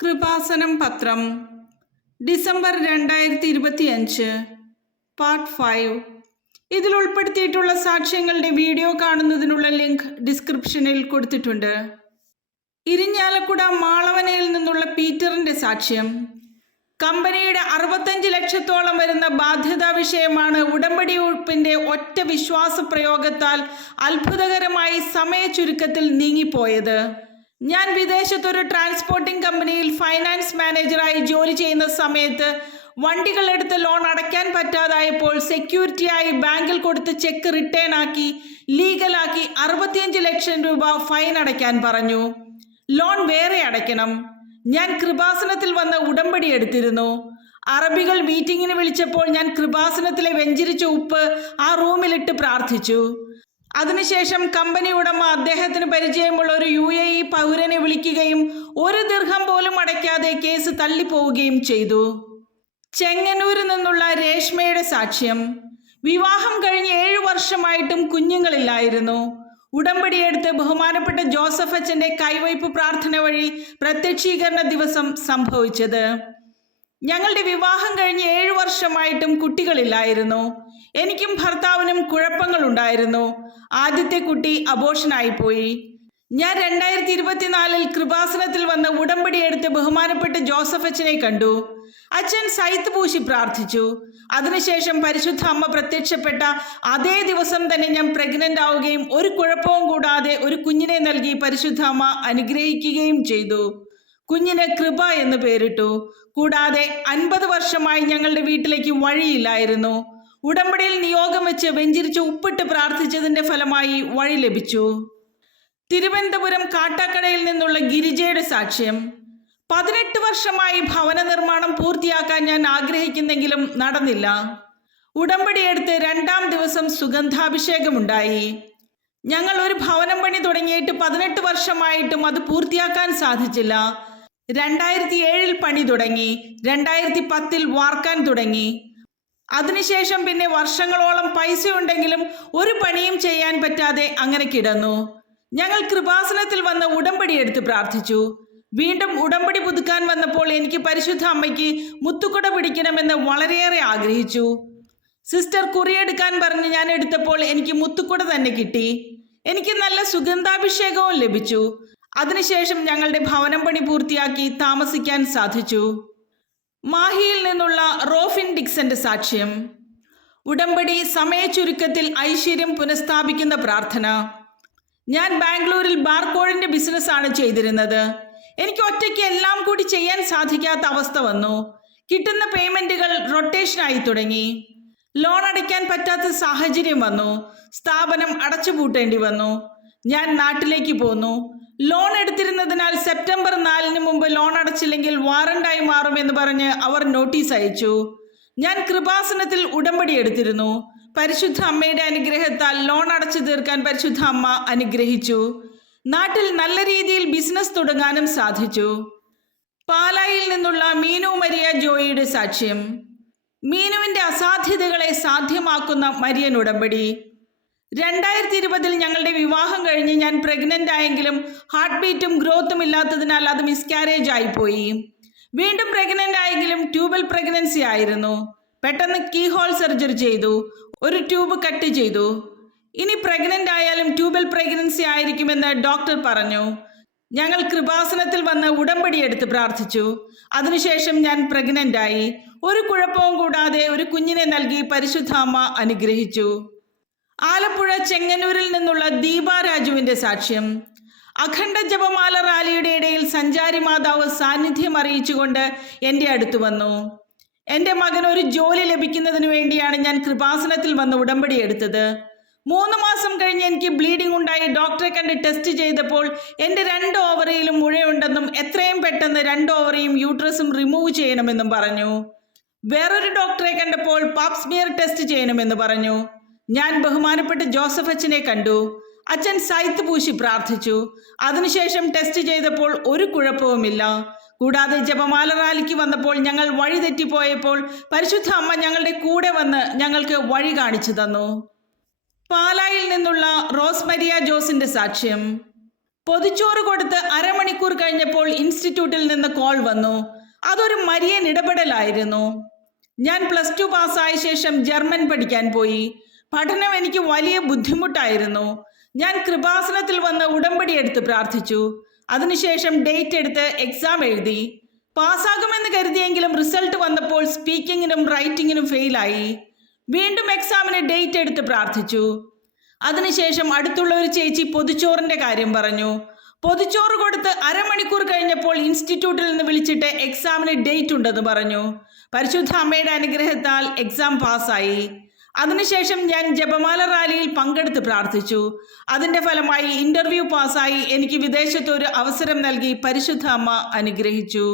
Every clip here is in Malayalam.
കൃപാസനം പത്രം ഡിസംബർ 2025 പാർട്ട് 5. ഇതിൽ ഉൾപ്പെടുത്തിയിട്ടുള്ള സാക്ഷ്യങ്ങളുടെ വീഡിയോ കാണുന്നതിനുള്ള ലിങ്ക് ഡിസ്ക്രിപ്ഷനിൽ കൊടുത്തിട്ടുണ്ട്. ഇരിഞ്ഞാലക്കുട മാളവനയിൽ നിന്നുള്ള പീറ്ററിന്റെ സാക്ഷ്യം. കമ്പനിയുടെ 65 ലക്ഷത്തോളം വരുന്ന ബാധ്യതാ വിഷയമാണ് ഉടമ്പടി ഉറപ്പിന്റെ ഒറ്റ വിശ്വാസ പ്രയോഗത്താൽ അത്ഭുതകരമായി സമയ ചുരുക്കത്തിൽ നീങ്ങിപ്പോയത്. ഞാൻ വിദേശത്തൊരു ട്രാൻസ്പോർട്ടിംഗ് കമ്പനിയിൽ ഫൈനാൻസ് മാനേജറായി ജോലി ചെയ്യുന്ന സമയത്ത് വണ്ടികളെടുത്ത് ലോൺ അടയ്ക്കാൻ പറ്റാതായപ്പോൾ സെക്യൂരിറ്റിയായി ബാങ്കിൽ കൊടുത്ത് ചെക്ക് റിട്ടേൺ ആക്കി ലീഗലാക്കി 65 ലക്ഷം രൂപ ഫൈൻ അടയ്ക്കാൻ പറഞ്ഞു. ലോൺ വേറെ അടയ്ക്കണം. ഞാൻ കൃപാസനത്തിൽ വന്ന് ഉടമ്പടി എടുത്തിരുന്നു. അറബികൾ മീറ്റിങ്ങിന് വിളിച്ചപ്പോൾ ഞാൻ കൃപാസനത്തിലെ വെഞ്ചരിച്ച ഉപ്പ് ആ റൂമിലിട്ട് പ്രാർത്ഥിച്ചു. അതിനുശേഷം കമ്പനി ഉടമ അദ്ദേഹത്തിന് പരിചയമുള്ള ഒരു UAE പൗരനെ വിളിക്കുകയും 1 ദിർഹം പോലും അടയ്ക്കാതെ കേസ് തള്ളിപ്പോവുകയും ചെയ്തു. ചെങ്ങന്നൂരിൽ നിന്നുള്ള രേഷ്മയുടെ സാക്ഷ്യം. വിവാഹം കഴിഞ്ഞ് 7 വർഷമായിട്ടും കുഞ്ഞുങ്ങളില്ലായിരുന്നു. ഉടമ്പടിയെടുത്ത് ബഹുമാനപ്പെട്ട ജോസഫ് അച്ഛൻ്റെ കൈവയ്പ് പ്രാർത്ഥന വഴി പ്രത്യക്ഷീകരണ ദിവസം സംഭവിച്ചത്. ഞങ്ങളുടെ വിവാഹം കഴിഞ്ഞ് 7 വർഷമായിട്ടും കുട്ടികളില്ലായിരുന്നു. എനിക്കും ഭർത്താവിനും കുഴപ്പങ്ങളുണ്ടായിരുന്നു. ആദ്യത്തെ കുട്ടി അബോർഷനായിപ്പോയി. ഞാൻ 2024 കൃപാസനത്തിൽ വന്ന് ഉടമ്പടിയെടുത്ത് ബഹുമാനപ്പെട്ട ജോസഫ് അച്ഛനെ കണ്ടു. അച്ഛൻ സൈത്ത് പൂശി പ്രാർത്ഥിച്ചു. അതിനുശേഷം പരിശുദ്ധ അമ്മ പ്രത്യക്ഷപ്പെട്ട അതേ ദിവസം തന്നെ ഞാൻ പ്രഗ്നന്റ് ആവുകയും ഒരു കുഴപ്പവും കൂടാതെ ഒരു കുഞ്ഞിനെ നൽകി പരിശുദ്ധ അമ്മ അനുഗ്രഹിക്കുകയും ചെയ്തു. കുഞ്ഞിന് കൃപ എന്ന് പേരിട്ടു. കൂടാതെ 50 വർഷമായി ഞങ്ങളുടെ വീട്ടിലേക്ക് വഴിയില്ലായിരുന്നു. ഉടമ്പടിയിൽ നിയോഗം വെച്ച് വെഞ്ചരിച്ച് ഉപ്പിട്ട് പ്രാർത്ഥിച്ചതിന്റെ ഫലമായി വഴി ലഭിച്ചു. തിരുവനന്തപുരം കാട്ടാക്കടയിൽ നിന്നുള്ള ഗിരിജയുടെ സാക്ഷ്യം. 18 വർഷമായി ഭവന നിർമ്മാണം പൂർത്തിയാക്കാൻ ഞാൻ ആഗ്രഹിക്കുന്നെങ്കിലും നടന്നില്ല. ഉടമ്പടിയെടുത്ത് 2-ാം ദിവസം സുഗന്ധാഭിഷേകമുണ്ടായി. ഞങ്ങൾ ഒരു ഭവനം പണി തുടങ്ങിയിട്ട് 18 വർഷമായിട്ടും അത് പൂർത്തിയാക്കാൻ സാധിച്ചില്ല. 2007 പണി തുടങ്ങി. 2010 വാർക്കാൻ തുടങ്ങി. അതിനുശേഷം പിന്നെ വർഷങ്ങളോളം പൈസ ഉണ്ടെങ്കിലും ഒരു പണിയും ചെയ്യാൻ പറ്റാതെ അങ്ങനെ കിടന്നു. ഞങ്ങൾ കൃപാസനത്തിൽ വന്ന് ഉടമ്പടി എടുത്ത് പ്രാർത്ഥിച്ചു. വീണ്ടും ഉടമ്പടി പുതുക്കാൻ വന്നപ്പോൾ എനിക്ക് പരിശുദ്ധ അമ്മയ്ക്ക് മുത്തുക്കുട പിടിക്കണമെന്ന് വളരെയേറെ ആഗ്രഹിച്ചു. സിസ്റ്റർ കുറിയെടുക്കാൻ പറഞ്ഞ് ഞാൻ എടുത്തപ്പോൾ എനിക്ക് മുത്തുക്കുട തന്നെ കിട്ടി. എനിക്ക് നല്ല സുഗന്ധാഭിഷേകവും ലഭിച്ചു. അതിനുശേഷം ഞങ്ങളുടെ ഭവനം പണി പൂർത്തിയാക്കി താമസിക്കാൻ സാധിച്ചു. മാഹിയിൽ നിന്നുള്ള റോഫിൻ ഡിക്സന്റെ സാക്ഷ്യം. ഉടമ്പടി സമയ ചുരുക്കത്തിൽ ഐശ്വര്യം പുനഃസ്ഥാപിക്കുന്ന പ്രാർത്ഥന. ഞാൻ ബാംഗ്ലൂരിൽ ബാർകോഡിന്റെ ബിസിനസ്സാണ് ചെയ്തിരുന്നത്. എനിക്ക് ഒറ്റയ്ക്ക് എല്ലാം കൂടി ചെയ്യാൻ സാധിക്കാത്ത അവസ്ഥ വന്നു. കിട്ടുന്ന പേയ്മെന്റുകൾ റൊട്ടേഷനായി തുടങ്ങി. ലോൺ അടയ്ക്കാൻ പറ്റാത്ത സാഹചര്യം വന്നു. സ്ഥാപനം അടച്ചുപൂട്ടേണ്ടി വന്നു. ഞാൻ നാട്ടിലേക്ക് പോന്നു. ലോൺ എടുത്തിരുന്നതിനാൽ സെപ്റ്റംബർ 4 മുമ്പ് ലോൺ അടച്ചില്ലെങ്കിൽ വാറണ്ടായി മാറുമെന്ന് പറഞ്ഞ് അവർ നോട്ടീസ് അയച്ചു. ഞാൻ കൃപാസനത്തിൽ ഉടമ്പടി എടുത്തിരുന്നു. പരിശുദ്ധ അമ്മയുടെ അനുഗ്രഹത്താൽ ലോൺ അടച്ചു തീർക്കാൻ പരിശുദ്ധ അമ്മ അനുഗ്രഹിച്ചു. നാട്ടിൽ നല്ല രീതിയിൽ ബിസിനസ് തുടങ്ങാനും സാധിച്ചു. പാലായിൽ നിന്നുള്ള മീനു മരിയ ജോയിയുടെ സാക്ഷ്യം. മീനുവിന്റെ അസാധ്യതകളെ സാധ്യമാക്കുന്ന മരിയൻ ഉടമ്പടി. 2020 ഞങ്ങളുടെ വിവാഹം കഴിഞ്ഞ് ഞാൻ പ്രഗ്നന്റ് ആയെങ്കിലും ഹാർട്ട് ബീറ്റും ഗ്രോത്തും ഇല്ലാത്തതിനാൽ അത് മിസ്കാരേജ് ആയിപ്പോയി. വീണ്ടും പ്രഗ്നന്റ് ആയെങ്കിലും ട്യൂബൽ പ്രഗ്നൻസി ആയിരുന്നു. പെട്ടെന്ന് കീഹോൾ സർജറി ചെയ്തു. ഒരു ട്യൂബ് കട്ട് ചെയ്തു. ഇനി പ്രഗ്നന്റ് ആയാലും ട്യൂബൽ പ്രഗ്നൻസി ആയിരിക്കുമെന്ന് ഡോക്ടർ പറഞ്ഞു. ഞങ്ങൾ കൃപാസനത്തിൽ വന്ന് ഉടമ്പടി എടുത്ത് പ്രാർത്ഥിച്ചു. അതിനുശേഷം ഞാൻ പ്രഗ്നന്റ് ആയി. ഒരു കുഴപ്പവും കൂടാതെ ഒരു കുഞ്ഞിനെ നൽകി പരിശുദ്ധ അമ്മ അനുഗ്രഹിച്ചു. ആലപ്പുഴ ചെങ്ങന്നൂരിൽ നിന്നുള്ള ദീപ രാജുവിന്റെ സാക്ഷ്യം. അഖണ്ഡ ജപമാല റാലിയുടെ ഇടയിൽ സഞ്ചാരി മാതാവ് സാന്നിധ്യം അറിയിച്ചുകൊണ്ട് എൻ്റെ അടുത്ത് വന്നു. എൻ്റെ മകൻ ഒരു ജോലി ലഭിക്കുന്നതിന് വേണ്ടിയാണ് ഞാൻ കൃപാസനത്തിൽ വന്ന് ഉടമ്പടി എടുത്തത്. 3 മാസം കഴിഞ്ഞ് എനിക്ക് ബ്ലീഡിംഗ് ഉണ്ടായി. ഡോക്ടറെ കണ്ട് ടെസ്റ്റ് ചെയ്തപ്പോൾ എൻ്റെ 2 ഓവറിയിലും മുഴയുണ്ടെന്നും എത്രയും പെട്ടെന്ന് 2 ഓവറിയും യൂട്രസും റിമൂവ് ചെയ്യണമെന്നും പറഞ്ഞു. വേറൊരു ഡോക്ടറെ കണ്ടപ്പോൾ പാപ്സ്മിയർ ടെസ്റ്റ് ചെയ്യണമെന്ന് പറഞ്ഞു. ഞാൻ ബഹുമാനപ്പെട്ട ജോസഫ് അച്ഛനെ കണ്ടു. അച്ഛൻ സൈത്ത് പൂശി പ്രാർത്ഥിച്ചു. അതിനുശേഷം ടെസ്റ്റ് ചെയ്തപ്പോൾ ഒരു കുഴപ്പവുമില്ല. കൂടാതെ ജപമാല റാലിക്ക് വന്നപ്പോൾ ഞങ്ങൾ വഴി തെറ്റിപ്പോയപ്പോൾ പരിശുദ്ധ അമ്മ ഞങ്ങളുടെ കൂടെ വന്ന് ഞങ്ങൾക്ക് വഴി കാണിച്ചു തന്നു. പാലായിൽ നിന്നുള്ള റോസ് മരിയ ജോസിന്റെ സാക്ഷ്യം. പൊതിച്ചോറ് കൊടുത്ത് അരമണിക്കൂർ കഴിഞ്ഞപ്പോൾ ഇൻസ്റ്റിറ്റ്യൂട്ടിൽ നിന്ന് കോൾ വന്നു. അതൊരു മരിയൻ ഇടപെടലായിരുന്നു. ഞാൻ +2 പാസ്സായ ശേഷം ജർമ്മൻ പഠിക്കാൻ പോയി. പഠനം എനിക്ക് വലിയ ബുദ്ധിമുട്ടായിരുന്നു. ഞാൻ കൃപാസനത്തിൽ വന്ന് ഉടമ്പടി എടുത്ത് പ്രാർത്ഥിച്ചു. അതിനുശേഷം ഡേറ്റ് എടുത്ത് എക്സാം എഴുതി. പാസ്സാകുമെന്ന് കരുതിയെങ്കിലും റിസൾട്ട് വന്നപ്പോൾ സ്പീക്കിങ്ങിനും റൈറ്റിങ്ങിനും ഫെയിലായി. വീണ്ടും എക്സാമിന് ഡേറ്റ് എടുത്ത് പ്രാർത്ഥിച്ചു. അതിനുശേഷം അടുത്തുള്ള ഒരു ചേച്ചി പൊതിച്ചോറിന്റെ കാര്യം പറഞ്ഞു. പൊതിച്ചോറ് കൊടുത്ത് അരമണിക്കൂർ കഴിഞ്ഞപ്പോൾ ഇൻസ്റ്റിറ്റ്യൂട്ടിൽ നിന്ന് വിളിച്ചിട്ട് എക്സാമിന് ഡേറ്റ് ഉണ്ടെന്ന് പറഞ്ഞു. പരിശുദ്ധ അമ്മയുടെ അനുഗ്രഹത്താൽ എക്സാം പാസ്സായി. അതിനുശേഷം ഞാൻ ജപമാല റാലിയിൽ പങ്കെടുത്ത് പ്രാർത്ഥിച്ചു. അതിന്റെ ഫലമായി ഇന്റർവ്യൂ പാസ്സായി എനിക്ക് വിദേശത്ത് ഒരു അവസരം നൽകി പരിശുദ്ധ അമ്മ അനുഗ്രഹിച്ചു.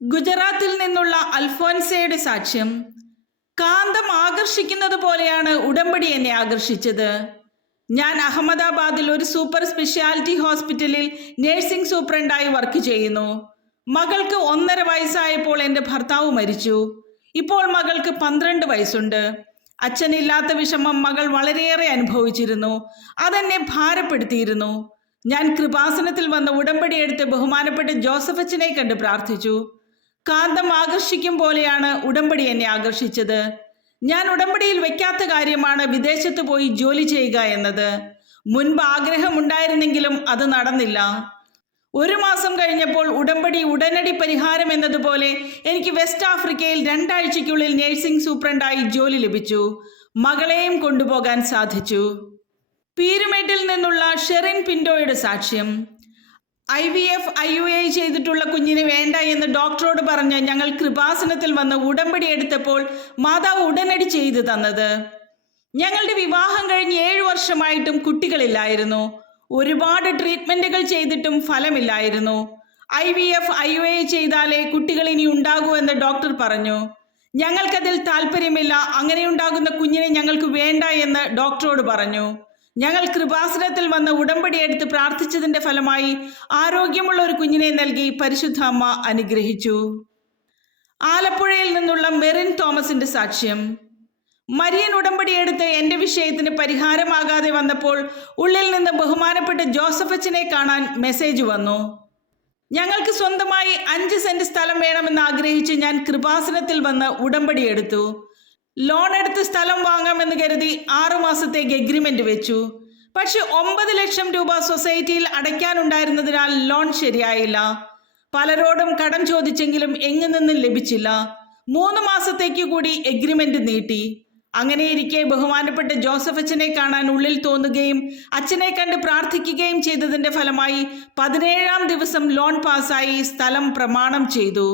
ഗുജറാത്തിൽ നിന്നുള്ള അൽഫോൻസയുടെ സാക്ഷ്യം. കാന്തം ആകർഷിക്കുന്നത് പോലെയാണ് ഉടമ്പടി എന്നെ ആകർഷിച്ചത്. ഞാൻ അഹമ്മദാബാദിൽ ഒരു സൂപ്പർ സ്പെഷ്യാലിറ്റി ഹോസ്പിറ്റലിൽ നഴ്സിംഗ് സൂപ്രണ്ടായി വർക്ക് ചെയ്യുന്നു. മകൾക്ക് 1.5 വയസ്സായപ്പോൾ എൻ്റെ ഭർത്താവ് മരിച്ചു. ഇപ്പോൾ മകൾക്ക് 12 വയസ്സുണ്ട്. അച്ഛനില്ലാത്ത വിഷമം മകൾ വളരെയേറെ അനുഭവിച്ചിരുന്നു. അതെന്നെ ഭാരപ്പെടുത്തിയിരുന്നു. ഞാൻ കൃപാസനത്തിൽ വന്ന് ഉടമ്പടി എടുത്ത് ബഹുമാനപ്പെട്ട ജോസഫ് അച്ഛനെ കണ്ട് പ്രാർത്ഥിച്ചു. കാന്തം ആകർഷിക്കും പോലെയാണ് ഉടമ്പടി എന്നെ ആകർഷിച്ചത്. ഞാൻ ഉടമ്പടിയിൽ വെക്കാത്ത കാര്യമാണ് വിദേശത്ത് പോയി ജോലി ചെയ്യുക എന്നത്. മുൻപ് ആഗ്രഹമുണ്ടായിരുന്നെങ്കിലും അത് നടന്നില്ല. 1 മാസം കഴിഞ്ഞപ്പോൾ ഉടമ്പടി ഉടനടി പരിഹാരം എന്നതുപോലെ എനിക്ക് വെസ്റ്റ് ആഫ്രിക്കയിൽ 2 ആഴ്ചയ്ക്കുള്ളിൽ നഴ്സിംഗ് സൂപ്രണ്ടായി ജോലി ലഭിച്ചു. മകളെയും കൊണ്ടുപോകാൻ സാധിച്ചു. പീരുമേട്ടിൽ നിന്നുള്ള ഷെറിൻ പിന്റോയുടെ സാക്ഷ്യം. IVF IUI ചെയ്തിട്ടുള്ള കുഞ്ഞിന് വേണ്ട എന്ന് ഡോക്ടറോട് പറഞ്ഞ് ഞങ്ങൾ കൃപാസനത്തിൽ വന്ന് ഉടമ്പടി എടുത്തപ്പോൾ മാതാവ് ഉടനടി ചെയ്തു തന്നത്. ഞങ്ങളുടെ വിവാഹം കഴിഞ്ഞ് 7 വർഷമായിട്ടും കുട്ടികളില്ലായിരുന്നു. ഒരുപാട് ട്രീറ്റ്മെന്റുകൾ ചെയ്തിട്ടും ഫലമില്ലായിരുന്നു. IVF IUI ചെയ്താലേ കുട്ടികൾ ഇനി ഉണ്ടാകൂ എന്ന് ഡോക്ടർ പറഞ്ഞു. ഞങ്ങൾക്കതിൽ താല്പര്യമില്ല, അങ്ങനെയുണ്ടാകുന്ന കുഞ്ഞിനെ ഞങ്ങൾക്ക് വേണ്ട എന്ന് ഡോക്ടറോട് പറഞ്ഞു. ഞങ്ങൾ കൃപാസനത്തിൽ വന്ന് ഉടമ്പടി എടുത്ത് പ്രാർത്ഥിച്ചതിന്റെ ഫലമായി ആരോഗ്യമുള്ള ഒരു കുഞ്ഞിനെ നൽകി പരിശുദ്ധ അമ്മ അനുഗ്രഹിച്ചു. ആലപ്പുഴയിൽ നിന്നുള്ള മെറിൻ തോമസിന്റെ സാക്ഷ്യം. മരിയൻ ഉടമ്പടി എടുത്ത് എൻ്റെ വിഷയത്തിന് പരിഹാരമാകാതെ വന്നപ്പോൾ ഉള്ളിൽ നിന്ന് ബഹുമാനപ്പെട്ട ജോസഫ് അച്ഛനെ കാണാൻ മെസ്സേജ് വന്നു. ഞങ്ങൾക്ക് സ്വന്തമായി 5 സെന്റ് സ്ഥലം വേണമെന്ന് ആഗ്രഹിച്ച് ഞാൻ കൃപാസനത്തിൽ വന്ന് ഉടമ്പടി എടുത്തു. ലോൺ എടുത്ത് സ്ഥലം വാങ്ങാമെന്ന് കരുതി 6 മാസത്തേക്ക് എഗ്രിമെന്റ് വെച്ചു. പക്ഷെ 9 ലക്ഷം രൂപ സൊസൈറ്റിയിൽ അടയ്ക്കാനുണ്ടായിരുന്നതിനാൽ ലോൺ ശരിയായില്ല. പലരോടും കടം ചോദിച്ചെങ്കിലും എങ്ങു നിന്നും ലഭിച്ചില്ല. 3 മാസത്തേക്ക് കൂടി എഗ്രിമെന്റ് നീട്ടി. അങ്ങനെയിരിക്കെ ബഹുമാനപ്പെട്ട ജോസഫ് അച്ഛനെ കാണാൻ ഉള്ളിൽ തോന്നുകയും അച്ഛനെ കണ്ട് പ്രാർത്ഥിക്കുകയും ചെയ്തതിന്റെ ഫലമായി 17-ാം ദിവസം ലോൺ പാസ്സായി സ്ഥലം പ്രമാണം ചെയ്തു.